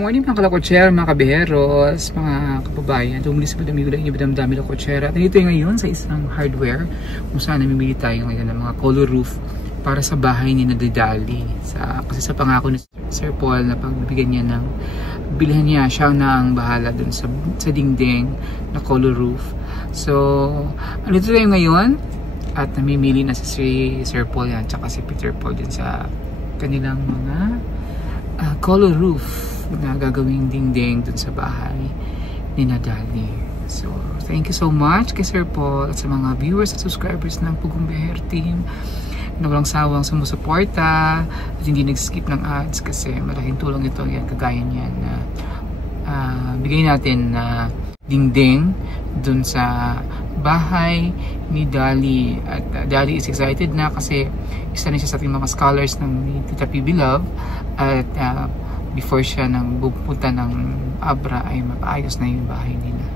morning mga kalakotsera, mga kabeheros, mga kababayan. Tumuli sa Madamigo lang yung Madamdami Lakotsera. At nandito ngayon sa isang hardware kung saan namimili tayo ngayon ng mga color roof para sa bahay ni Nadidali. Kasi sa pangako ni Sir Paul na pagbibigyan niya ng bilhin niya, siya na ang bahala dun sa dingding na color roof. So, nandito tayo ngayon at namimili na si Sir Paul yan tsaka si Peter Paul din sa kanilang mga color roof na gagawing dingding dun sa bahay ni Nadali. So, thank you so much kay Sir Paul at sa mga viewers at subscribers ng Pugong Beher Team na walang sawang sumusuporta at hindi nag-skip ng ads kasi malaking tulong ito yan, kagaya niyan na bigay natin na dingding dun sa bahay ni Dali. At Dali is excited na kasi isa na siya sa ating mga scholars ng Tita PB Love at before siya nang pupunta ng Abra ay mapaayos na yung bahay nila.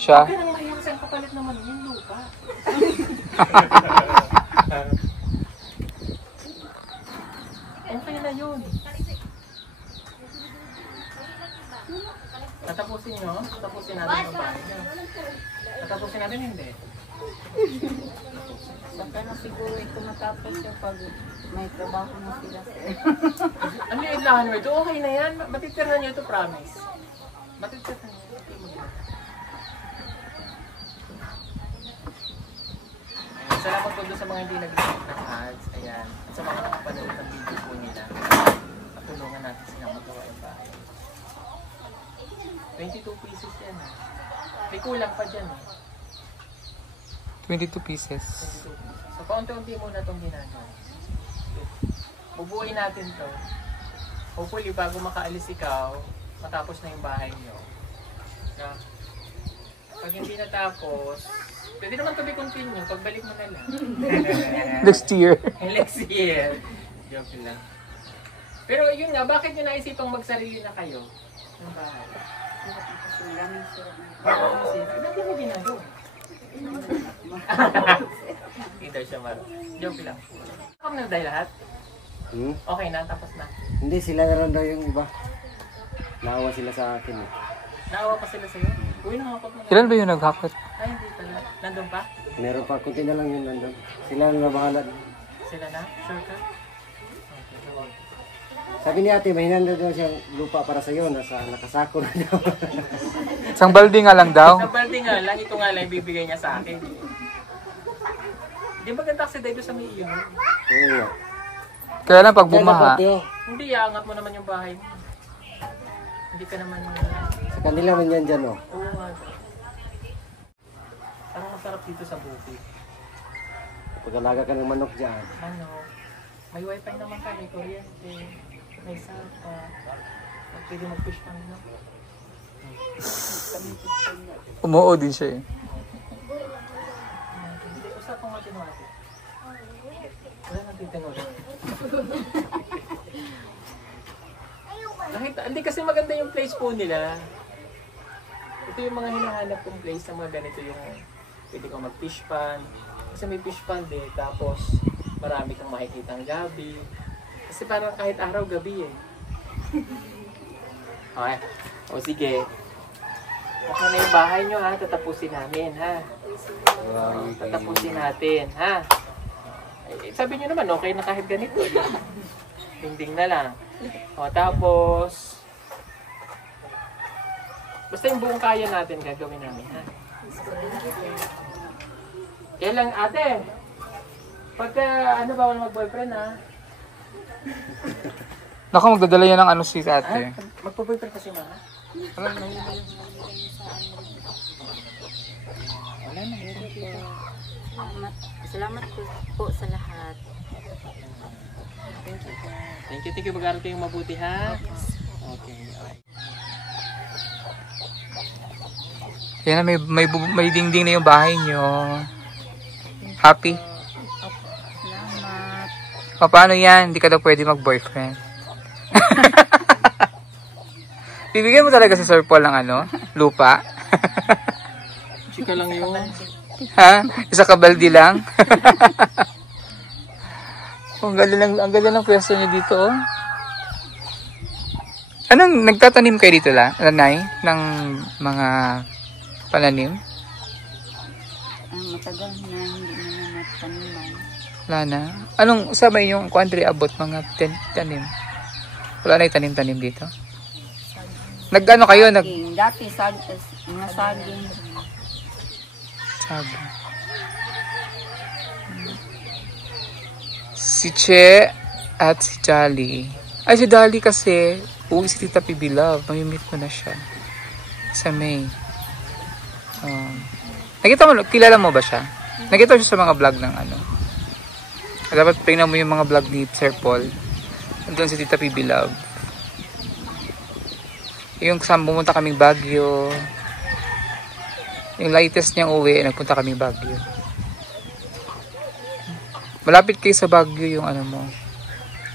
Siya. Okay lang mahirap sa kapalit naman yung lupa. Okay na yun. Tatapusin nyo? Tatapusin natin ang bahay nyo. Tatapusin natin hindi. Saka na siguro ito matapos siya pag may trabaho na sila. Ano yung ilahan mo ito? Okay na yan. Matitirhan nyo ito, promise. Matitirhan nyo. Salamat po doon sa mga hindi nag-like ng ads. Ayan. At sa mga nakapanood ng video po nila. Patulungan natin silang magawa yung bahay. 22 pieces yan. May kulang pa dyan. 22 pieces. 22 pieces. So, paunti-unti muna itong ginagawa. Bubuuin natin to. Hopefully, bago makaalis ikaw, matapos na yung bahay nyo. Na, pag hindi natapos, pwede naman to be continue, pagbalik mo na lang. Next year. Next year. Joke lang. Pero yun nga, bakit nyo naisipang magsarili na kayo ng bahay? Bakit mo ginagawa? Hindi daw siya maro. Joke lang. Ako na dahil lahat? Okay na, tapos na. Hindi, sila na rin daw yung iba. Naawa sila sa akin eh. Naawa pa sila sa'yo? Uy, nakapag mo na. Ilan ba yung naghakot? Ay, hindi pala. Nandun pa? Meron pa, kunti na lang yun nandun. Sila na bahala. Sila na? Sure ka? Sabi ni ate, may hinanda daw siyang lupa para sa'yo. Nakasako na daw. Isang balde nga lang daw. Sa balde nga lang, ito nga lang bibigay niya sa akin. Di ba ganda kasi dahil sa may iyon? Oo nga. Kaya lang pag bumaha. Hindi, iangat mo naman yung bahay mo. Hindi ka naman... Sa kanila man yan dyan, oh. Oo nga. Parang masarap dito sa bukid. Pag-alaga ka ng manok dyan. Ano, may wifi naman kami, kuryente, may sapa. Pwede mag-push kami na. Umuo din siya eh. Hindi, usap ko nga tinuwati. Wala nang tinuwati. Hindi kasi maganda yung place po nila. Ito yung mga hinahanap kong place na mga ganito yung pwede kang mag-fish pan. Kasi may fish pan din, tapos marami kang makikita ang gabi. Kasi parang kahit araw, gabi eh. Okay. O sige. Okay na yung bahay nyo ha, tatapusin namin ha. Tatapusin natin, ha? Sabi niyo naman, okay na kahit ganito. Dingding na lang. O, tapos, basta yung buong kaya natin gagawin namin, ha? Kaya lang, ate, pagka, ano ba, mag-boyfriend, ha? Naku, magdadala yan ng ano si ate. Magpo-boyfriend kasi, ma? Wala na yun. Wala na yun. Salamat po sa lahat. Thank you. Mag-aaral kayong mabuti, ha? Okay. Yan na, may dingding na yung bahay nyo. Happy? Salamat. Paano yan? Hindi ka daw pwede mag-boyfriend. Bibigyan mo talaga si Sir Paul ng ano? Lupa? Chika lang yun. Ha? Isa kabaldi lang? Ang ganda ng pwesto niyo dito, oh. Anong nagtatanim kayo dito Nay? Ng mga pananim? Matagal na hindi naman nataniman. Wala na. Anong sabay yung country abot mga tanim? Wala na yung tanim-tanim dito? Nag-ano kayo? Saging. Dati mga saging. Sabi. Si Che at si Jolly. Ay, si Jolly kasi uwi si Tita PB Love. Mamimit ko na siya. Sa May. Nakita mo, kilala mo ba siya? Nakita mo siya sa mga vlog ng ano. Dapat tingnan mo yung mga vlog ni Sir Paul. Andun si Tita PB Love. Yung kasama pumunta kaming Baguio. Yung latest niyang uwi, nagpunta kaming Baguio. Malapit kayo sa Baguio yung ano mo.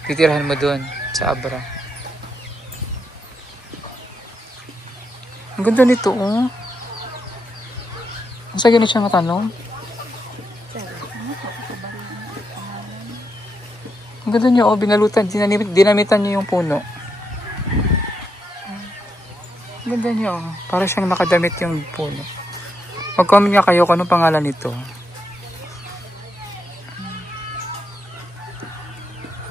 Titirahan mo dun sa Abra. Ang ganda nito, oh. Ang sagyan na siya matanong. Ang ganda niya, oh, binalutan, dinamitan niya yung puno. Ang ganda niya, oh. Para siyang nakadamit yung puno. Mag-comment nga kayo kung anong pangalan nito.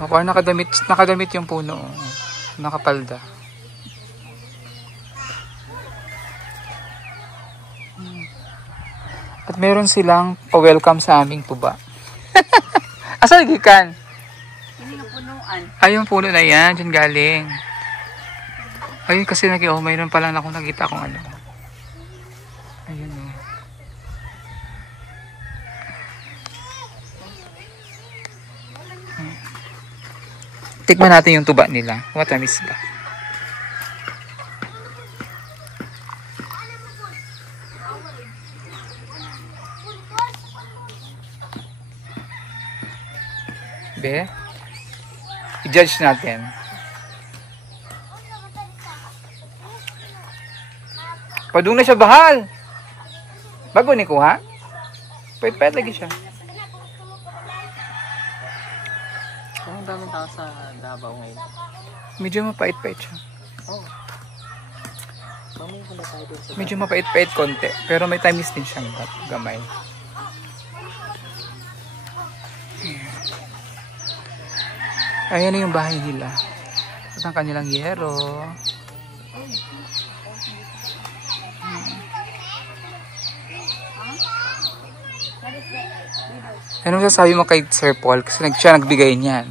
Ako, nakadamit yung puno, oh. Nakapalda. At meron silang pa-welcome sa aming tuba. Asa nagikan? Hindi nga punuan. Ay, yung puno na yan. Diyan galing. Ayun kasi mayroon pa lang akong nakita kung ano. Ayun, oh. Tikman natin yung tuba nila. Matamis ba? Be, i-judge natin. Padung na siya bahal. Bago ni kuha. Pait-pait lagi siya. Ang daming tao sa Davao ngayon. Medyo mapait-pait siya. Oh. Mamaya ko na tayo sa Medyo mapait-pait konti. Pero may tamis din siyang gamay. Ayan na yung bahay nila. At ang kanilang yero. Ano masasabi mo kay Sir Paul? Kasi siya nagbigay niyan.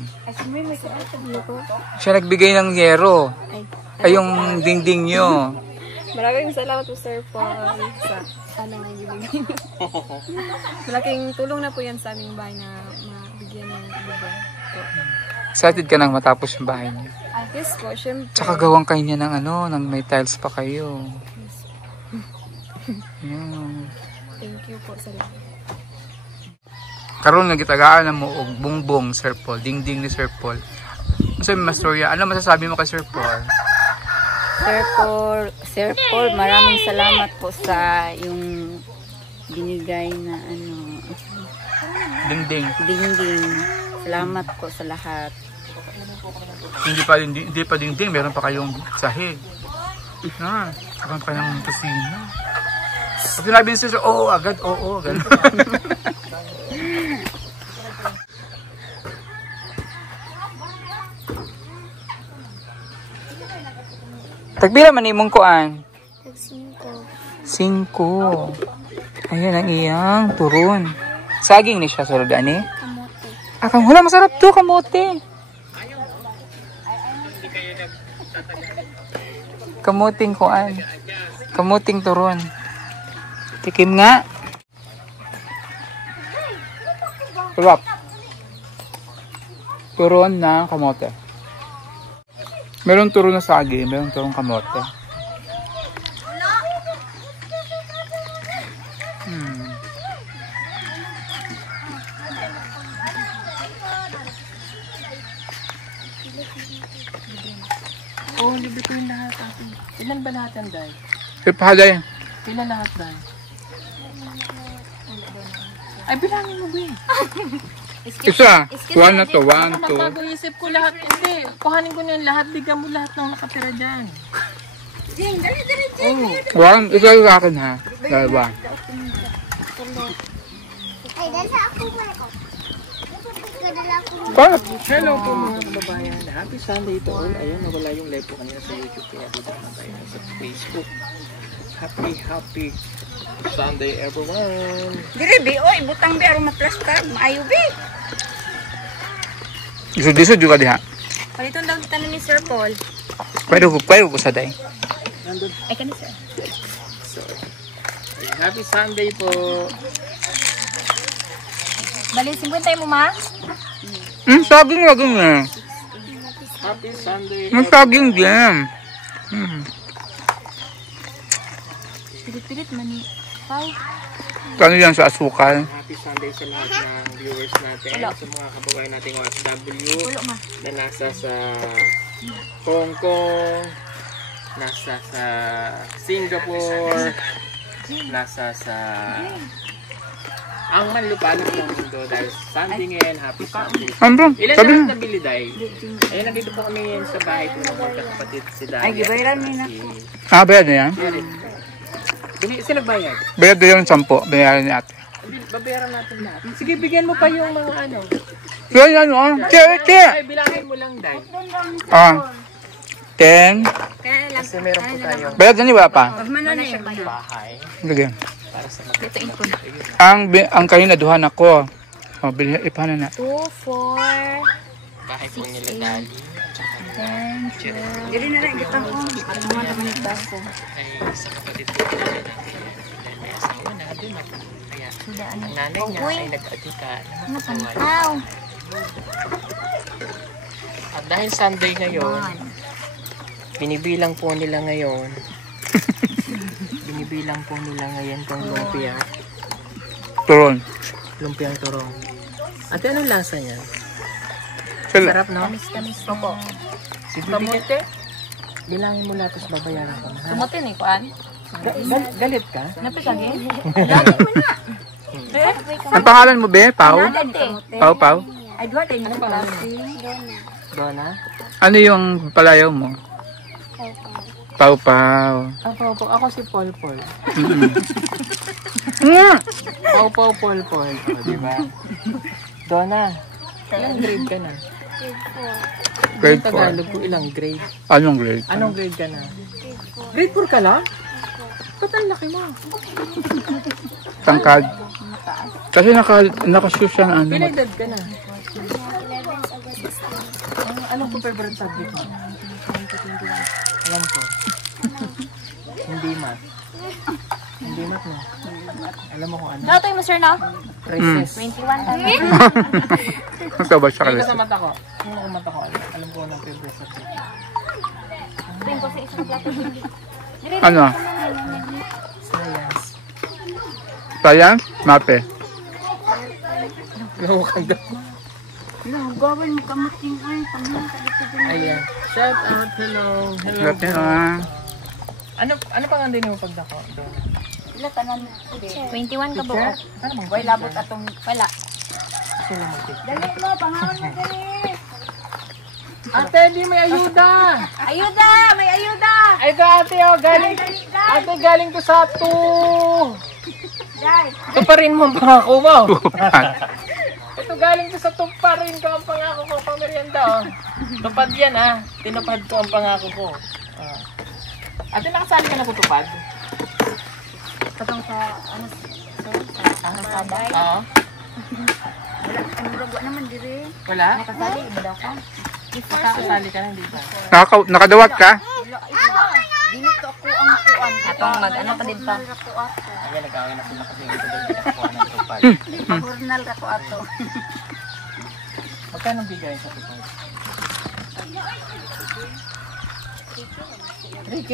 Siya nagbigay ng yero. Ay, yung dingding nyo. Maraming salamat po Sir Paul sa sana may bibigay. Malaking tulong na po yan sa aming bahay na mabigyan ng ibang. Excited ka nang matapos yung bahay niya. Yes po, syempre. Tsaka gawang kayo niya ng ano, ng may tiles pa kayo. Yan. Thank you po sa lahat. Karoon nga gitagaan na mo og bungbong Sir Paul, dingding ni Sir Paul. Masabi mo, Mastorya, ano masasabi mo kay Sir Paul? Sir Paul, maraming salamat po sa yung binigay na ano, Dingding. dingding. Salamat po sa lahat. Hindi pa dingding, meron pa kayong sahig. Meron pa ng kusina. Pag sinabi ni sister, oo, agad, oo, agad. Tagbila man imong kuan. 5. Ayan ang iyang turon. Saging ni siya sulod ani. Kamote. Wala masarap to kamote. Kamuting kuan. Kamuting turon. Tikim nga. Sarap. Turon na kamote. Meron turon na saging, meron turon kamote. Oo, libre ko yung lahat. Ilan ba lahat yan, Day? Ipahalay. Ilan lahat, Day? Ay, bilangin mo, Bay. Isa. 1 na to. 1, 2. Mag-isip ko lahat. Hindi, kuhanin ko na yung lahat. Bigyan mo lahat ng nakatira dyan. One, ito yung akin ha. Dalawa. Ay, dahil sa ako ba ako? Hello po mga kababayan. Happy Sunday to all. Ayun, nawala yung live ko kanina sa YouTube. Kaya dito na tayo sa Facebook. Happy Sunday everyone. Dire bi oy butang bi aron ma-plaster, maayo bi. Isod-isod juga diha. Paliton daw kita ni Sir Paul. Pwede ko sa day. Ay kani sir. So, happy Sunday po. Bali 50 mo ma? Saging laging eh. Happy Sunday. Saging din. Pilit-pilit man ni Pau. Kano yan sa asukal? Happy Sunday sa lahat ng viewers natin. Sa mga kababayan nating OFW na nasa sa Hong Kong, nasa sa Singapore, nasa sa ang manlupalop ng mundo dahil Sunday ngayon. Happy Sunday. Ilan na lang nabili, Day? Ayun, nandito po kami ngayon sa bahay ko ng magkakapatid si Day. Ay gibayran ni na. Bayad na yan? Sino bayad? Bayad na yung 10. Bayaran ni ate. Babayaran natin lahat. Sige, bigyan mo pa yung mga ano. Yan ano? Ay, bilangin mo lang, Day. 10. Kasi meron po tayo Bayad na ni wala pa? bahay Lagyan. para sa Dito ipon. Ang kanina duhan ako. Ipanan na. 2 4 bahay po nila, Dali. Dili na lang gitang ko. At mga naman ito ako. Ay, sa kapatid ko nila natin. Dahil may asawa na doon. Kaya, ang nanay niya ay nag-atika. Ano pantaw? At dahil Sunday ngayon, binibilang po nila ngayon kung lumpia. Turon. Lumpiang turong. Ate, anong lasa niya? Sila. Sarap, no? Tamis po. Sige, kamote? Bilangin mo lahat, tapos babayaran ko. Kamote ni kuan. Galit ka? Napisagi? Ang pangalan mo, be? Pau? Pau? Ay duwa din ano pa? Donna? Ano yung palayaw mo? Pau. Ako, ako si Paul. Pau, Paul. O, diba? Donna, ilang grade ka na? Grade 4. Tagalog ko, ilang grade? Anong grade? Anong grade ka na? Grade 4 ka lang? Ba't ang laki mo? Tangkad. Kasi nakashoes siya na ano. Pila edad ka na? Anong po favorite subject mo? Alam ko. Hindi math. Hindi math mo. Alam mo kung ano? Dato mo sir na? Recess. 21 tayo. Ito ba siya Hindi ka kalis? sa mata ko. Ano ang mata ko? Alam ko anong favorite subject. Tingko sa isang plato. Ano? Science. Science? Mape. Gawin daw. Gawin mo kamuting ay pangyan sa dito din. Ayan. Shout out. Hello. Grabe ah. Ano pang andin mo pagdako? Ila tanan 21 ka buo. Ano mong Way labot atong wala. sila mag-take? Dali mo pangalan mo dali. Ate, di may ayuda! Ayuda! May ayuda! Ay, ito ate, oh, galing. Ate, galing to sa Ito pa rin mo ang pangako mo. Ito galing to sa tuparin ko ang pangako ko, pamerienda, oh. Tupad yan, ah. Tinupad ko ang pangako ko. Ate, nakasali ka na po tupad? Katong sa, ano sa bay? Oo. Wala, ano ba naman diri? Wala? Nakasali, mo daw ka? Nakasali ka na, hindi ba? Nakadawat ka? Dinito ako ang kuan. Atong mag-ano ka din pa? Ayan, nag-awin ako na kasi ito daw nakakuha ng tupad. Pahurnal ka ko ato. Magkano bigay sa tupad? 3K?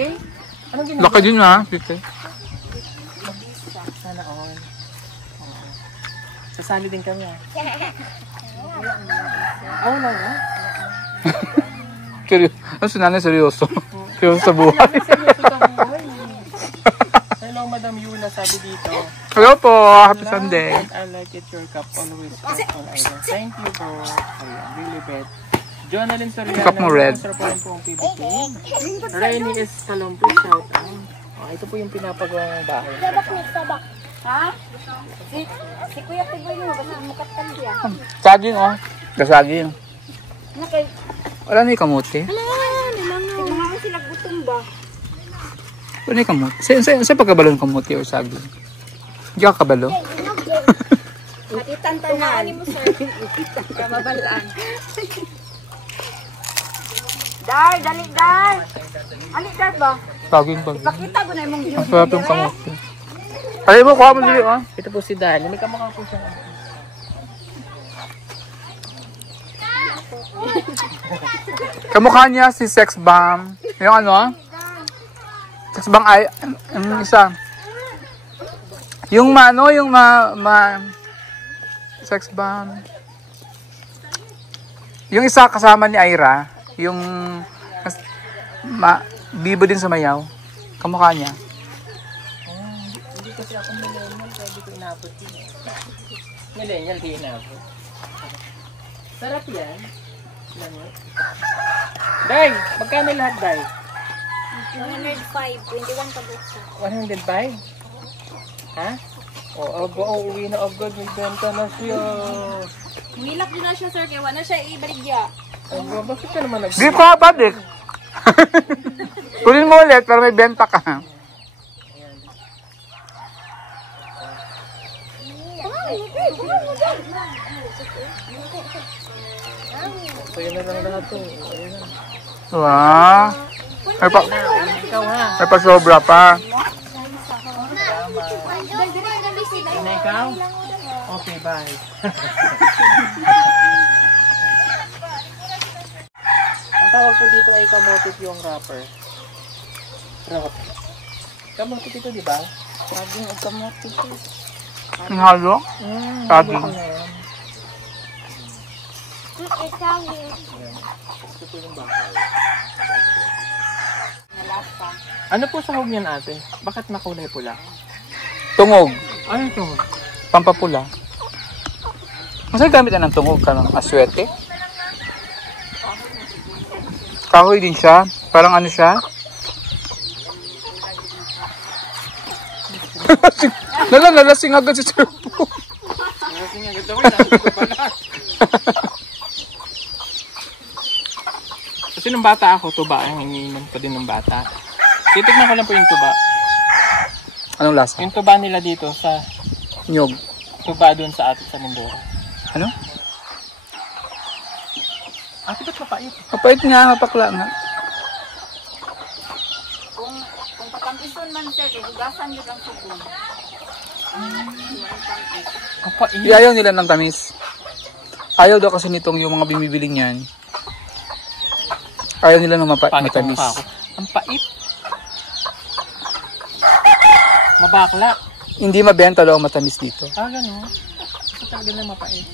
Anong ginagawa? Laki din ha, Tite. Sana all. Sasali din kami, ah. Oh, wala na? Ano si nanay seryoso? Seryoso sa buhay. Hello, Madam Yula, sabi dito. Hello po, happy Sunday. I like it, your cup always on item. Thank you po. Ayan, really bad. Jonalyn Soriano. Cup mo red. Masarap po rin po ang PBT. Rainy is Kalumpi, shout out. Ito po yung pinapagawa ng bahay. Ha? Si Kuya Tiboy mo, basta mukatan diya. Saging oh. Kasaging. Nakay, Wala na yung kamote. tignan mo sila gutom ba? Wala na yung kamote. Saan pagkabalo ng kamote o saging? Hindi ka kabalo? Matitan tanan. Ano mo sir? Mabalaan. Dar, dali dar. Ali dar ba? Saging pa. Pakita ko na imong beauty. Ang sarap yung kamote. Ay mo, kuha mo dili oh. Ito po si Dali. May kamukha po siya. Kamukha niya si Sex Bomb. Yung ano? Sex Bomb ay yung isa. Yung yung Sex Bomb. Yung isa kasama ni Ira, yung bibo din sa mayaw. Kamukha niya. Hindi kasi ako millennial, kaya di ko inabot yun. Millennial, di inabot. Sarap yan. Lamot. Day! Magkano lahat, Day? 105, 21 pag-uksa. 105? Ha? Uwi na agad. May benta na siya. Ngilak din na siya, sir. Kaya wala siya ibaligya. Bakit ka naman nag- Di ko balik. Kunin mo ulit para may benta ka. So yun na lang lahat to. Ayan na. Wow. Ikaw ha. May pa sobra pa. Na ikaw? Okay, bye. Ang tawag po dito ay kamote yung wrapper. Kamote ito, di ba? Saging o kamote ko. Ang halo? Saging. Ano po sa hog niyan, ate? Bakit makulay pula? Tungog. Ano ito? Pampapula. Masaya gamit na ng tungog ka ng aswete. Kahoy din siya. Parang ano siya. Nalasing agad si Sir Po. Nalasing agad daw. Nalasing Kasi nung bata ako, tuba ang iniinom pa din ng bata. Titignan ko lang po yung tuba. Anong lasa? Yung tuba nila dito sa Nyog. tuba doon sa atin sa Mindoro. Ano? Ate, ba't mapait? Mapait nga, mapakla nga. Kung patampison man sir, kaya hugasan yun ang sugon. Mapait. Ayaw nila ng tamis. Ayaw daw kasi nitong yung mga bumibili niyan. Ayaw nila ng Pangit ang matamis. mukha ko. Ang pait. Mabakla. Hindi mabenta daw ang matamis dito. Gano'n. Gusto talaga na mapait.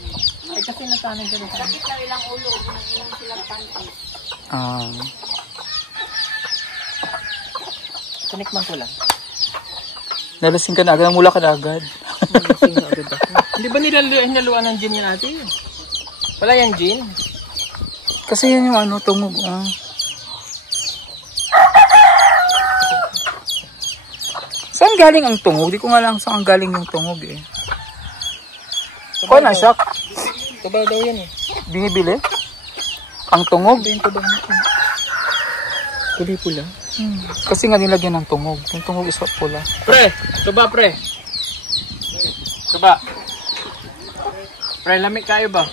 Eh kasi nasanay ka rin sa Sakit na ilang ulo, iniinom sila panty. Tinikman ko lang. Nalasing ka na agad, mula ka na agad. Nalasing na agad ako. Hindi ba hinaluan ng gin yan ate? Wala yung gin? Kasi yan yung ano, tungog. Saan galing ang tungog? Di ko nga lang saan galing yung tungog eh. Kung nasak? Tubaw daw yan eh. Binibili? Ang tungog? Puli-pula. Kasi nga nilagyan ng tungog. Yung tungog is pula. Pre! Tuba pre! Tuba! Pre, lamig kayo ba?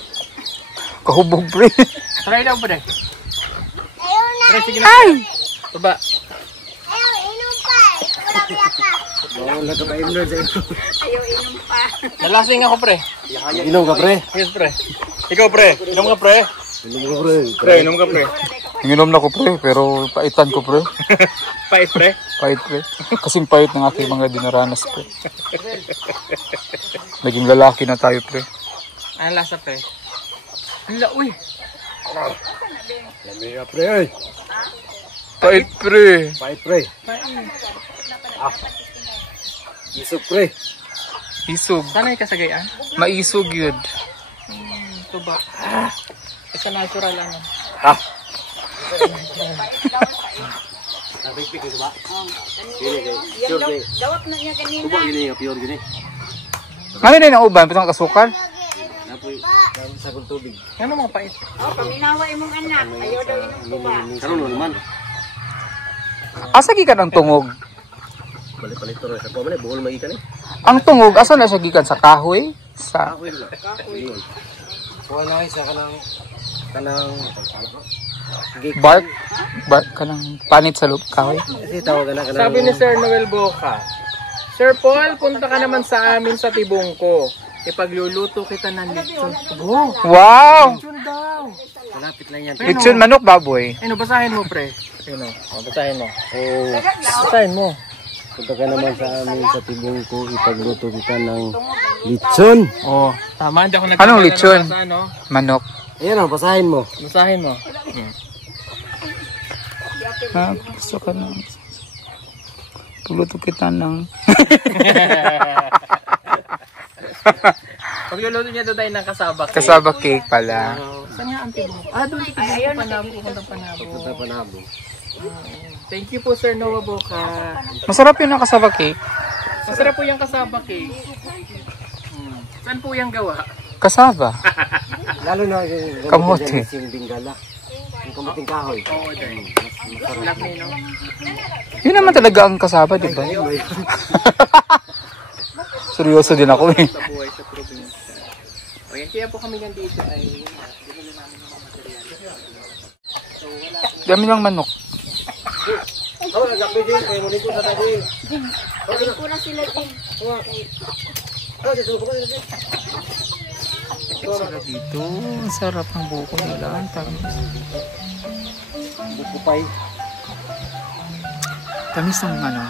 Kahubog pre. Try daw pre. Ayaw na. Pre, sige na. Ay! Tuba. Ayaw, inom pa. Wala ka. Wala ka pa inom sa ito. Nalasing ako pre. Inom ka, pre. Yes pre. Ikaw pre. Inom ka pre. Inom ka, pre. Pre, inom ka pre. Inom na ko pre, pero paitan ko pre. Pait pre. Pait pre. Kasing pait ng aking mga dinaranas pre. Naging lalaki na tayo pre. Ano lasa pre? Hala, uy. Lamig ka, pre. Ay. Pait pre. Pait, pre. Isog, pre. Isog. Sana kasagayaan? Maisog yun. Tuba. Isa natural lang. Ha? Nabigpig ito ba? Gini kay. Sure kay. Dawat na niya kanina. Kuba gini, pure gini. Ano na yung uban? Patang kasukal? Napoy, sagol tubig. Ano mga pait? Oh, paminawa imong anak. Ayaw daw inom ko ba? Karon naman. Asa gikan ang tungog? Balik-balik to sa pamana, buhol magikan eh. Ang tungog, asa na siya gikan? Sa kahoy? Sa... Kahoy. Kuha na isa kanang Bark? Bark ka ng panit sa loob kahoy? kasi tawag na kanang. Sabi ni Sir Noel Boca, Sir Paul, punta ka naman sa amin sa Tibungko. Ipagluluto kita ng lechon. Oh, Wow! lechon daw. Malapit lang yan. Lechon manok baboy. Ano, basahin mo, pre. Ano, basahin mo. Oh, Basahin mo. punta ka naman sa amin sa Tibungko, ipagluto kita ng lechon. Oh, Tama, hindi ako nagkakala Anong lechon? ng basa, no? manok. Ayan o, basahin mo. Basahin mo. Ha, gusto ka na. Puluto kita ng... Pagluluto niya doon tayo ng kasaba cake. Kasaba cake pala. Saan nga ang Tibungko? Ah, doon sa Tibungko, Panabo. Puntang Panabo. Punta pa nabo. Thank you po, Sir Noah Boca. Masarap yun ang kasaba cake. Masarap po yung kasaba cake. Saan po yung gawa? Kasaba. Lalo na yung Kamote. yung binggala. Yung kamuting kahoy. Oo, dahil. Laki, no? Yun naman talaga ang kasaba, di ba? Seryoso din ako eh. Sa buhay sa probinsya. O yan, kaya po kami nandito ay binili namin ng mga material. Dami ng manok. Oh, nagkapit din. Kaya mo nito sa tabi. Balik ko na sila din. Sila dito. Ang sarap ng buko nila. Ang tamis. Bukupay. Tamis ng ano.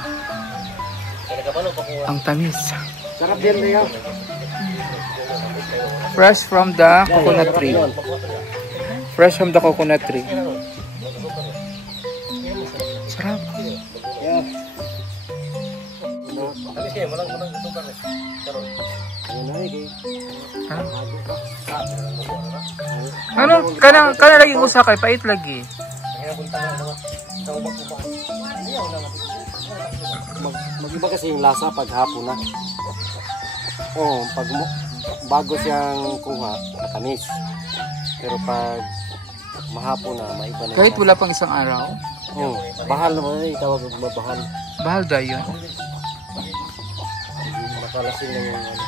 Ang tamis. Sarap din niya. Fresh from the coconut tree. Fresh from the coconut tree. Sarap. Yeah. Ano siya? Walang sugar eh. Karon. Ano na eh. Ano? Kana lagi usa kay pait lagi. Mag-iba kasi yung lasa pag hapon na. Oo, pag bago siyang kuha, matamis. Pero pag mahapon na, maiba na. Kahit wala pang isang araw. Oo, bahal naman eh, tawag mo bahal. Bahal da yun. Makalasing na yung ano,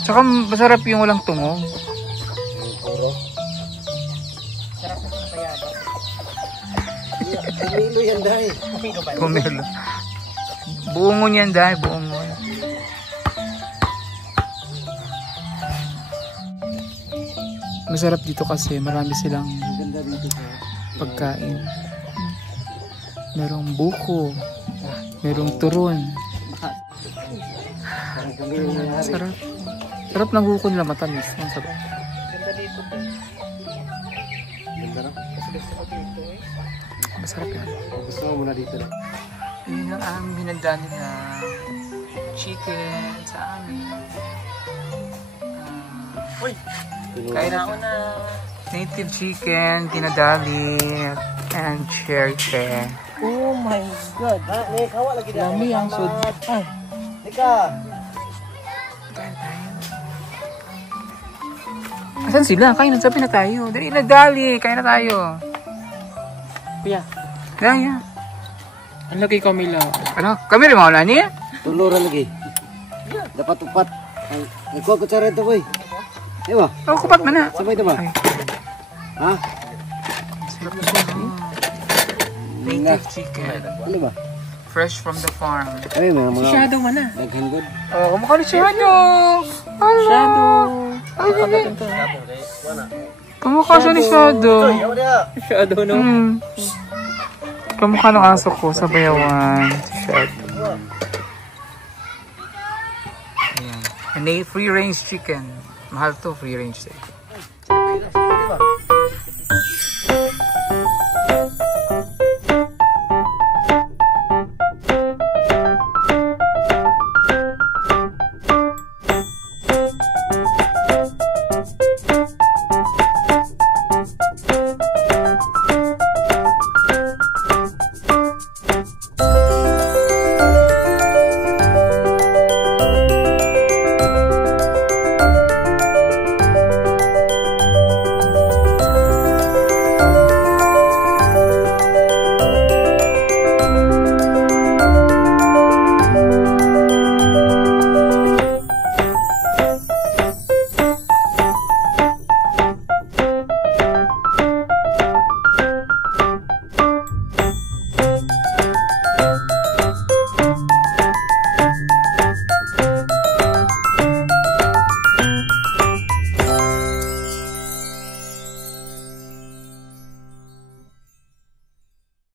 Tsaka masarap yung walang tungong. yung puro. Pumilo yan dahil. Pumelo. Buongon yan dahil, buongon. Masarap dito kasi marami silang Ganda dito sa pagkain. Merong buko, merong turon. parang kami yung nangyari. Sarap. Sarap ng buko nila, matamis. Ang sarap. Ganda dito. Ganda na. Masarap yan. Gusto mo muna dito na. Yun ang aming hinanda nila. Chicken sa amin. Uy! Kain na Ako na. Native chicken, kinadali, and cherry pe. Oh my God. Lami ang sud. Ay. Asan sila? Kain na, sabi na tayo. Dali na, dali. Kain na tayo. Kuya. Dali. Ang laki Camila. Ano? Kami rin mga ni? Tuluran lagi. Dapat upat. Nagkuha ko tsara ito, boy. Diba? Oh, kupat man na. Sabay ito ba? Ay. Ha? Native chicken. Ano ba? Fresh from the farm. Ay, mga Shadow man na. naghanggod. Oh, kumukha ni Shadow. Shadow. Ay, kumukha siya ni Shadow. Shadow no. Kamukha ng aso ko sa bayawan. Si Shadow. Ayan. And free range chicken. Mahal to, free range.